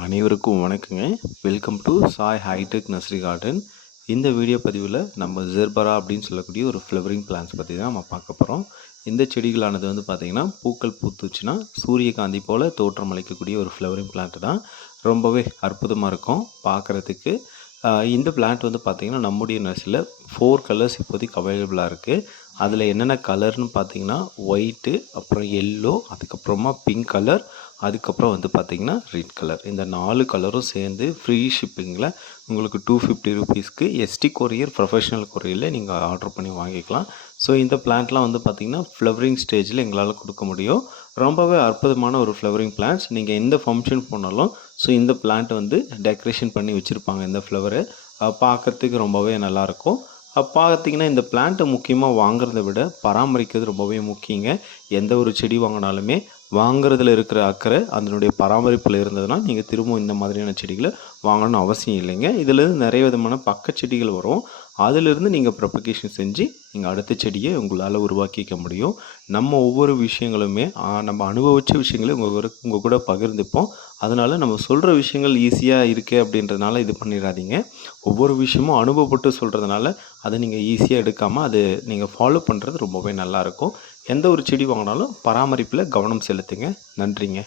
அனைவருக்கும் வணக்கங்க. Welcome to Sai hitech nursery garden. இந்த வீடியோ பதிவில் நம்ம ஜெர்பரா அப்படின்னு சொல்லக்கூடிய ஒரு ஃப்ளவரிங் பிளான்ஸ் பற்றி தான் நம்ம பார்க்க போகிறோம். இந்த செடிகளானது வந்து பார்த்திங்கன்னா பூக்கள் பூத்துச்சுன்னா சூரியகாந்தி போல் தோற்றம் அளிக்கக்கூடிய ஒரு ஃப்ளவரிங் பிளான்ட் தான். ரொம்பவே அற்புதமாக இருக்கும் பார்க்குறதுக்கு. இந்த பிளான்ட் வந்து பார்த்திங்கன்னா நம்முடைய நர்சரியில் 4 கலர்ஸ் இப்போதைக்கு அவைலபிளாக இருக்குது. அதில் என்னென்ன கலர்னு பார்த்திங்கன்னா ஒயிட்டு, அப்புறம் எல்லோ, அதுக்கப்புறமா பிங்க் கலர், அதுக்கப்புறம் வந்து பார்த்திங்கன்னா ரெட் கலர். இந்த 4 கலரும் சேர்ந்து ஃப்ரீ ஷிப்பிங்கில் உங்களுக்கு 250 ருபீஸ்க்கு எஸ்டி கொரியர், ப்ரொஃபஷனல் கொரியரில் நீங்கள் ஆர்டர் பண்ணி வாங்கிக்கலாம். ஸோ இந்த பிளான்ட்லாம் வந்து பார்த்திங்கன்னா ஃப்ளவரிங் ஸ்டேஜில் எங்களால் கொடுக்க முடியும். ரொம்பவே அற்புதமான ஒரு ஃப்ளவரிங் பிளான்ட்ஸ். நீங்கள் எந்த ஃபங்க்ஷன் போனாலும் ஸோ இந்த பிளான்ட் வந்து டெக்கரேஷன் பண்ணி வச்சுருப்பாங்க. இந்த ஃப்ளவரை பார்க்குறதுக்கு ரொம்பவே நல்லாயிருக்கும். பார்த்திங்கன்னா இந்த பிளான்ட்டை முக்கியமாக வாங்குறத விட பராமரிக்கிறது ரொம்பவே முக்கியங்க. எந்த ஒரு செடி வாங்கினாலுமே வாங்குறதுல இருக்கிற அக்கறை அதனுடைய பராமரிப்பில் இருந்ததுன்னா நீங்கள் திரும்பவும் இந்த மாதிரியான செடிகளை வாங்கணும்னு அவசியம் இல்லைங்க. இதில் நிறைய விதமான பக்க செடிகள் வரும். அதிலிருந்து நீங்கள் ப்ரொபகேஷன் செஞ்சு நீங்கள் அடுத்த செடியை உங்களால் உருவாக்கிக்க முடியும். நம்ம ஒவ்வொரு விஷயங்களுமே நம்ம அனுபவித்த விஷயங்களை உங்கள் கூட பகிர்ந்துப்போம். அதனால் நம்ம சொல்கிற விஷயங்கள் ஈஸியாக இருக்குது அப்படின்றதுனால இது பண்ணிடாதீங்க. ஒவ்வொரு விஷயமும் அனுபவப்பட்டு சொல்கிறதுனால அதை நீங்கள் ஈஸியாக எடுக்காமல் அது நீங்கள் ஃபாலோ பண்ணுறது ரொம்பவே நல்லாயிருக்கும். எந்த ஒரு செடி வாங்கினாலும் பராமரிப்பில் கவனம் செலுத்துங்க. நன்றிங்க.